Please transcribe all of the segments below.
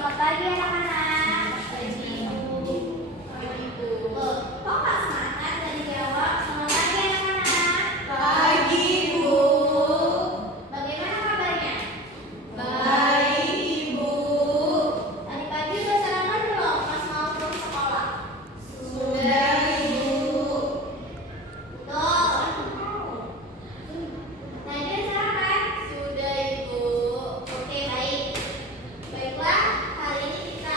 Selamat pagi anak-anak. Pagi Ibu. Pagi Ibu. Loh, kok nggak semangat nggak dijawab? Selamat pagi anak-anak. Pagi Bu. Bagaimana kabarnya? Baik Ibu. Tadi pagi udah sarapan belum pas mau ke sekolah? Sudah Ibu. Tuh. Nadia sarapan? Sudah Ibu. Oke, baik. Baiklah, hari ini kita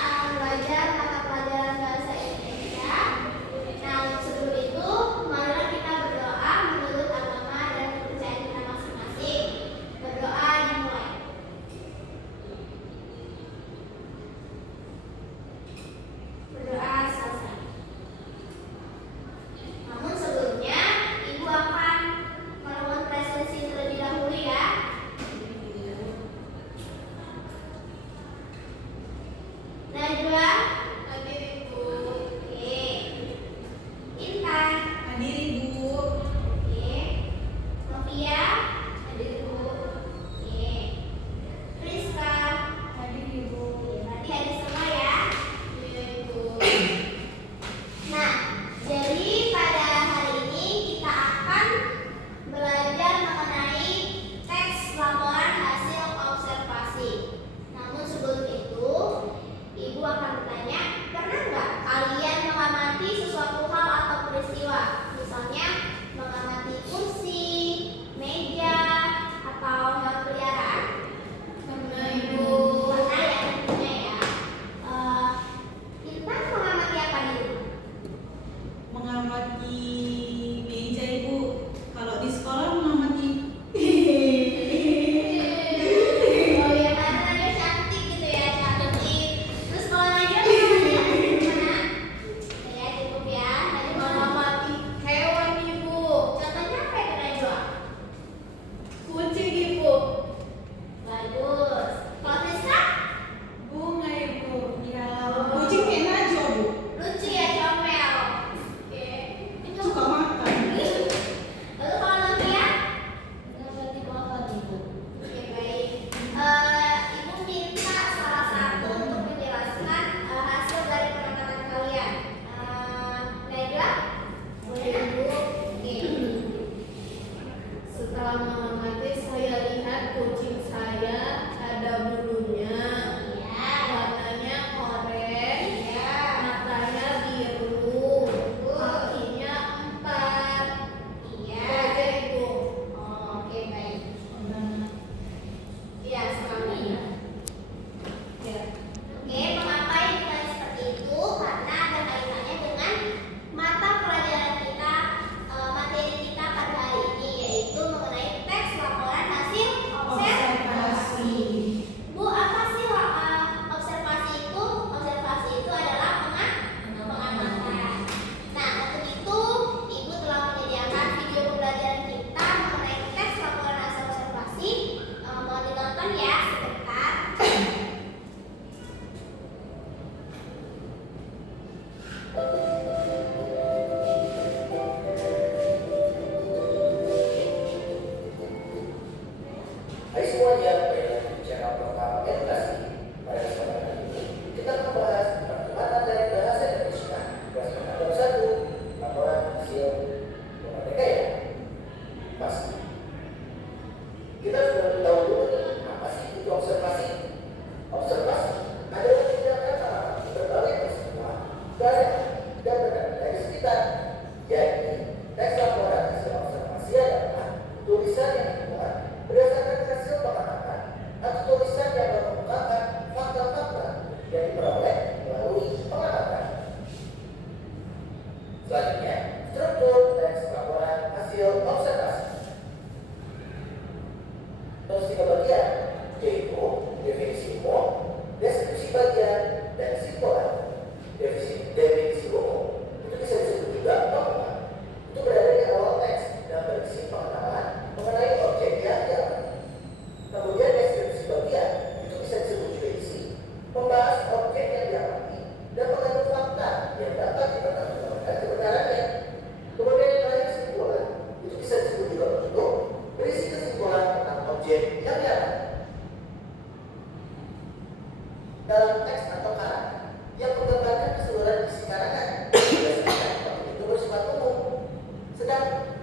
dalam teks atau karangan yang menggambarkan keseluruhan isi karangan. Biasanya topik itu bersifat umum. Sedang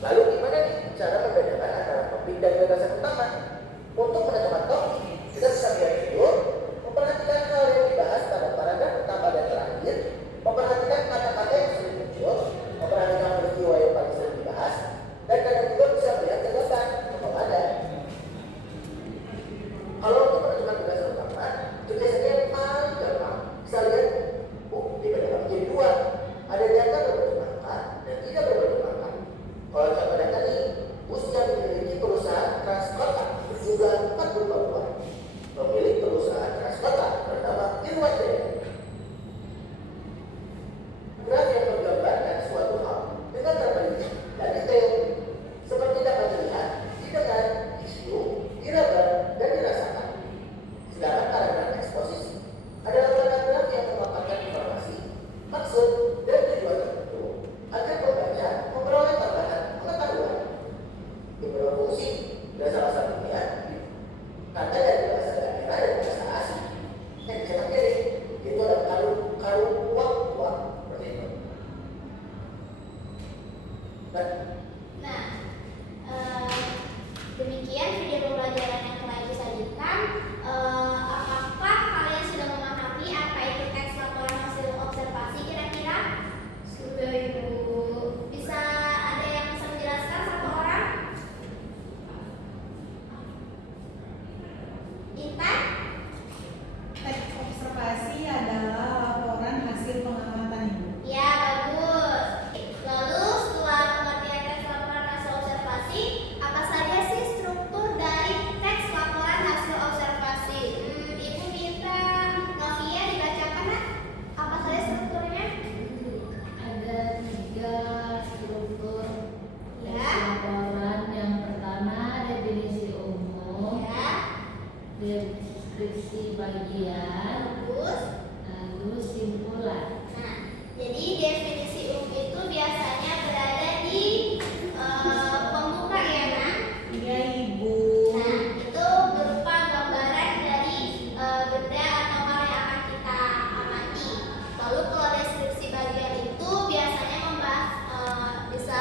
lalu gimana nih cara membedakan antara topik dan gagasan utama? Untuk menentukan topik, kita bisa melihat judul, memperhatikan hal yang dibahas pada paragraf pertama dan terakhir, memperhatikan kata-kata yang sering muncul, memperhatikan peristiwa yang paling sering dibahas, dan kadang juga bisa melihat catatan atau ada. Kalau untuk menentukan gagasan utama, biasanya yang paling gampang bisa lihat, dibedakan menjadi dua, ada data berbentuk dan tidak berbentuk angka. Kalau contoh data ini, bus yang memiliki perusahaan transkota berjumlah 42 buah. Pemilik perusahaan transkota bernama Irwan Jaya. Graf yang menggambarkan suatu hal dengan terperinci dan detail, seperti dapat dilihat, didengar, disium, diraba, dan dirasakan. Sedangkan paragraf eksposisi adalah paragraf yang memaparkan informasi, maksud, dan tujuan tertentu agar pembaca memperoleh tambahan pengetahuan. Beberapa fungsi dan salah satunya kata dari bahasa daerah dan bahasa asing yang dicetak miring, itu ada karung uang seperti itu. Nah, demikian video pembelajaran yang telah disajikan. Apakah kalian sudah memahami apa itu teks laporan hasil observasi kira-kira? Sudah, Ibu. Bisa ada yang bisa menjelaskan satu orang? Intan? Teks observasi adalah laporan hasil pengamatan, Ibu. Ya, bagus. Lalu setelah pengertian teks laporan hasil observasi, apa saja sih struktur dari teks laporan hasil observasi? Ibu minta Novia dibacakan, Nak. Apa saja strukturnya? Ada 3 struktur Ya. laporan. Yang pertama definisi umum, Ya, deskripsi bagian, bagus. lalu simpulan. Nah, jadi definisi umum itu biasanya berada di pembuka ya, Nak. Iya, Ibu. Nah, itu berupa gambaran dari benda atau hal yang akan kita amati. Lalu kalau deskripsi bagian itu biasanya membahas bisa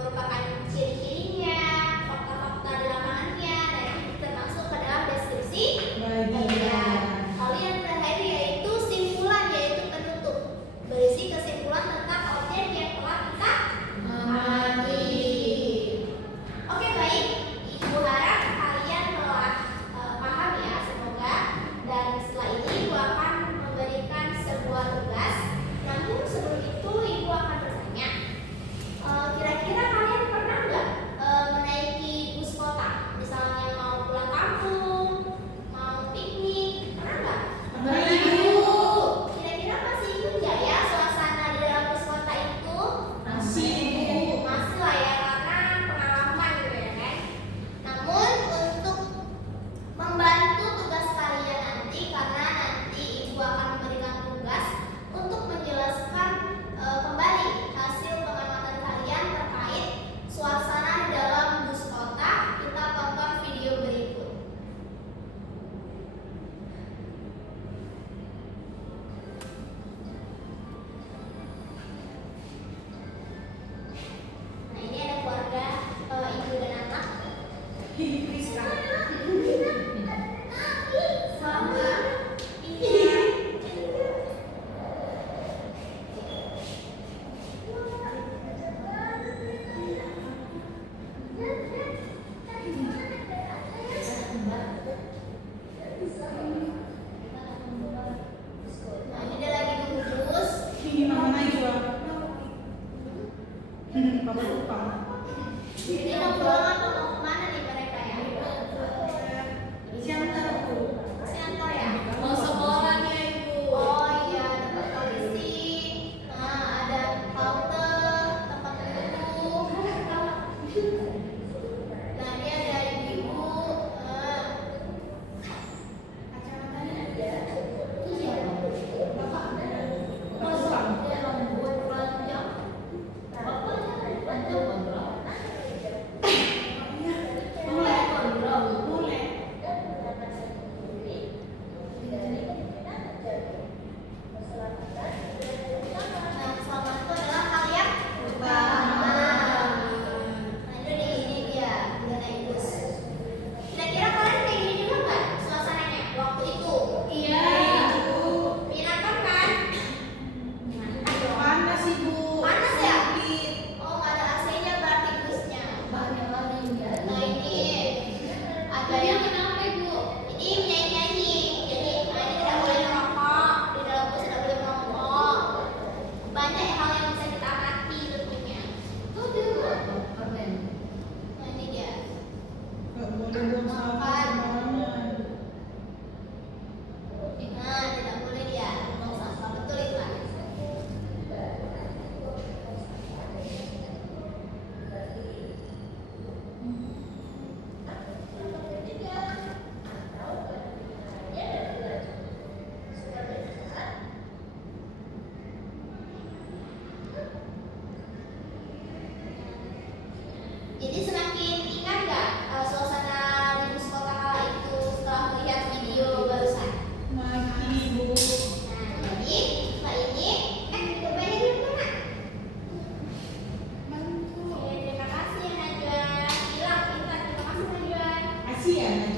merupakan ciri-cirinya, fakta-fakta di lapangannya, dan itu termasuk ke dalam deskripsi bagian. Lalu yang terakhir yaitu simpulan, yaitu penutup, berisi kesimpulan tentang objek yang telah kita amati. Oke, baik. Ibu harap kalian telah paham ya, semoga. Dan setelah ini Ibu akan memberikan sebuah tugas. Namun sebelum itu Ibu akan bertanya, kira-kira kalian pernah nggak menaiki bus kota? Misalnya mau pulang kampung, mau piknik, pernah nggak? Pernah, Ibu. Kira-kira masih ingat nggak ya suasana di dalam bus kota itu? Masih, Ibu. Masih lah ya, karena pengalaman gitu ya kan. Namun untuk membantu tugas kalian nanti, karena nanti Ibu akan memberikan tugas untuk menjelaskan kembali hasil pengamatan kalian terkait suasana di dalam bus kota, kita tonton video berikut. Nah, ini ada keluarga ibu dan anak. Rizka. Sama iya. Nah, ini dia lagi nunggu bus. Ini Mama Najwa. Papa lupa. Ini mau pulang atau mau kemana nih mereka ya? Siantar, Bu. Masih antar ya? ya,